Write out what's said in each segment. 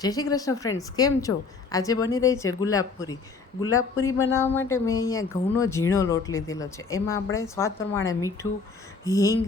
જય શ્રી કૃષ્ણ ફ્રેન્ડ્સ, કેમ છો? આજે બની રહી છે ગુલાબપુરી. ગુલાબપુરી બનાવવા માટે મેં અહીંયા ઘઉંનો ઝીણો લોટ લીધેલો છે. એમાં આપણે સ્વાદ પ્રમાણે મીઠું, હિંગ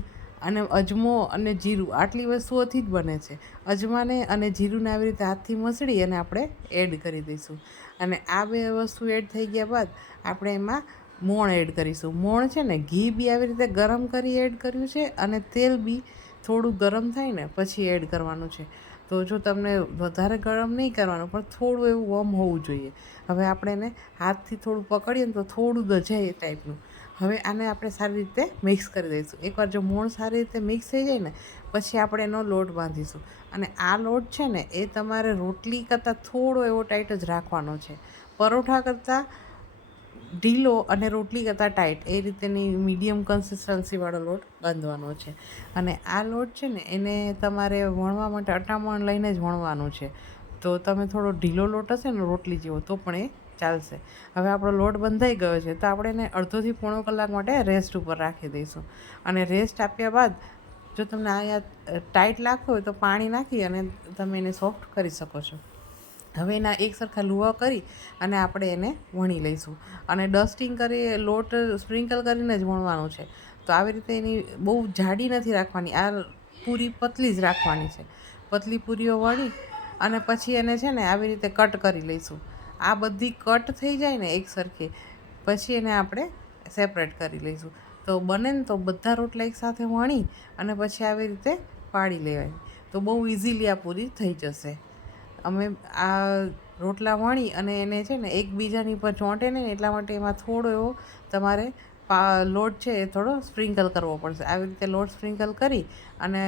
અને અજમો અને જીરું આટલી વસ્તુઓથી જ બને છે. અજમાને અને જીરુંને આવી રીતે હાથથી મસળી અને આપણે એડ કરી દઈશું. અને આ બે વસ્તુ એડ થઈ ગયા બાદ આપણે એમાં મોણ એડ કરીશું. મોણ છે ને ઘી બી આવી રીતે ગરમ કરી એડ કર્યું છે અને તેલ બી થોડું ગરમ થાય ને પછી એડ કરવાનું છે. તો જો તમને વધારે ગરમ નહીં કરવાનું પણ થોડું એવું વોર્મ હોવું જોઈએ. હવે આપણે એને હાથથી થોડું પકડીએ ને તો થોડું દજાય એ ટાઈપનું. હવે આને આપણે સારી રીતે મિક્સ કરી દઈશું. એકવાર જો મોણ સારી રીતે મિક્સ થઈ જાય ને પછી આપણે એનો લોટ બાંધીશું. અને આ લોટ છે ને એ તમારે રોટલી કરતાં થોડો એવો ટાઈટ જ રાખવાનો છે. પરોઠા કરતાં ઢીલો અને રોટલી કરતાં ટાઈટ એ રીતેની મીડિયમ કન્સિસ્ટન્સીવાળો લોટ બાંધવાનો છે. અને આ લોટ છે ને એને તમારે વણવા માટે અટામણ લઈને જ વણવાનું છે. તો તમે થોડો ઢીલો લોટ હશે ને રોટલી જેવો તો પણ એ ચાલશે. હવે આપણો લોટ બંધાઈ ગયો છે તો આપણે એને અડધોથી પોણો કલાક માટે રેસ્ટ ઉપર રાખી દઈશું. અને રેસ્ટ આપ્યા બાદ જો તમને અહીંયા ટાઈટ લાગતું હોય તો પાણી નાખી અને તમે એને સોફ્ટ કરી શકો છો. હવે એના એક સરખા લુવા કરી અને આપણે એને વણી લઈશું. અને ડસ્ટિંગ કરી લોટ સ્પ્રિંકલ કરીને જ વણવાનું છે. તો આવી રીતે એની બહુ જાડી નથી રાખવાની, આ પૂરી પતલી જ રાખવાની છે. પતલી પૂરીઓ વણી અને પછી એને છે ને આવી રીતે કટ કરી લઈશું. આ બધી કટ થઈ જાય ને એક સરખી પછી એને આપણે સેપરેટ કરી લઈશું. તો બને ને તો બધા રોટલા એકસાથે વણી અને પછી આવી રીતે પાડી લેવાય. તો બહુ ઇઝીલી આ પૂરી થઈ જશે. અમે આ રોટલા વણી અને એને છે ને એકબીજાની પર ચોંટે નહીં એટલા માટે એમાં થોડો એવો તમારે લોટ છે એ થોડો સ્પ્રિંકલ કરવો પડશે. આવી રીતે લોટ સ્પ્રિંકલ કરી અને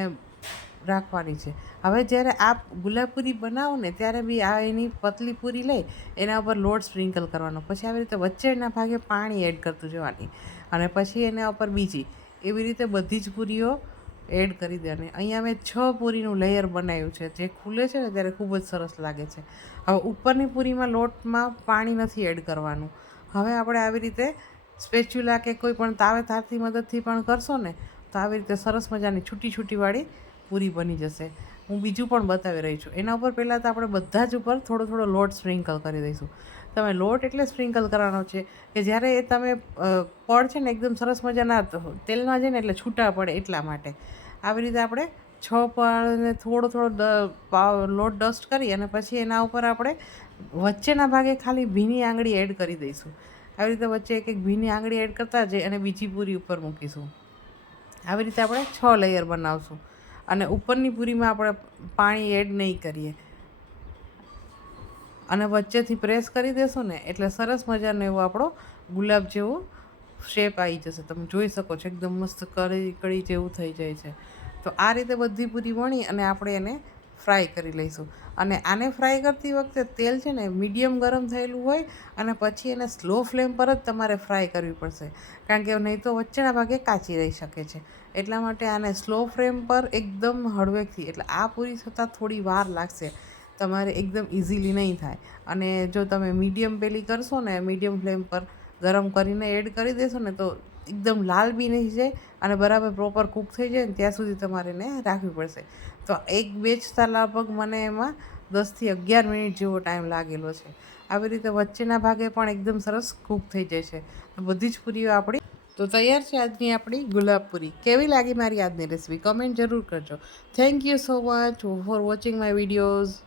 રાખવાની છે. હવે જ્યારે આ ગુલાબપુરી બનાવો ને ત્યારે બી આ એની પતલી પૂરી લઈ એના ઉપર લોટ સ્પ્રિંકલ કરવાનો. પછી આવી રીતે વચ્ચેના ભાગે પાણી એડ કરતું જવાની અને પછી એના ઉપર બીજી એવી રીતે બધી જ પૂરીઓ એડ કરી દેવાની. અહીંયા મેં 6 પૂરીનું લેયર બનાવ્યું છે. જે ખુલે છે ને ત્યારે ખૂબ જ સરસ લાગે છે. હવે ઉપરની પૂરીમાં લોટમાં પાણી નથી એડ કરવાનું. હવે આપણે આવી રીતે સ્પેચ્યુલા કે કોઈ પણ તાવેથારથી મદદથી પણ કરશો ને તો આવી રીતે સરસ મજાની છૂટી છૂટીવાળી પૂરી બની જશે. હું બીજું પણ બતાવી રહી છું. એના ઉપર પહેલાં તો આપણે બધા જ ઉપર થોડો થોડો લોટ સ્પ્રિંકલ કરી દઈશું. તમે લોટ એટલે સ્પ્રિંકલ કરવાનો છે કે જ્યારે એ તમે પડ છે ને એકદમ સરસ મજાના તેલમાં જાય ને એટલે છૂટા પડે એટલા માટે. આવી રીતે આપણે 6 પડને થોડો થોડો લોટ ડસ્ટ કરી અને પછી એના ઉપર આપણે વચ્ચેના ભાગે ખાલી ભીની આંગળી એડ કરી દઈશું. આવી રીતે વચ્ચે એક એક ભીની આંગળી એડ કરતા જઈએ અને બીજી પૂરી ઉપર મૂકીશું. આવી રીતે આપણે 6 લેયર બનાવશું. અને ઉપરની પૂરીમાં આપણે પાણી એડ નહીં કરીએ અને વચ્ચેથી પ્રેસ કરી દેશો ને એટલે સરસ મજાનો એવો આપણો ગુલાબ જેવો શેપ આવી જશે. તમે જોઈ શકો છો એકદમ મસ્ત કળી જેવું થઈ જાય છે. તો આ રીતે બધી પૂરી વણી અને આપણે એને ફ્રાય કરી લઈશું. અને આને ફ્રાય કરતી વખતે તેલ છે ને મીડિયમ ગરમ થયેલું હોય અને પછી એને સ્લો ફ્લેમ પર જ તમારે ફ્રાય કરવી પડશે. કારણ કે નહીં તો વચ્ચેના ભાગે કાચી રહી શકે છે. એટલા માટે આને સ્લો ફ્લેમ પર એકદમ હળવેકથી, એટલે આ પૂરી થતાં થોડી વાર લાગશે, તમારે એકદમ ઇઝીલી નહીં થાય. અને જો તમે મીડિયમ પેલી કરશો ને મીડિયમ ફ્લેમ પર ગરમ કરીને એડ કરી દેશો ને તો એકદમ લાલ બી નહીં જાય અને બરાબર પ્રોપર કૂક થઈ જાય ને ત્યાં સુધી તમારે એને રાખવી પડશે. તો એક બેચતા લગભગ મને એમાં 10થી 11 મિનિટ જેવો ટાઈમ લાગેલો છે. આવી રીતે વચ્ચેના ભાગે પણ એકદમ સરસ કૂક થઈ જાય છે. તો બધી જ પૂરીઓ આપણી તો તૈયાર છે. આજની આપણી ગુલાબપુરી કેવી લાગી મારી આજની રેસીપી કમેન્ટ જરૂર કરજો. Thank you so much for watching my videos.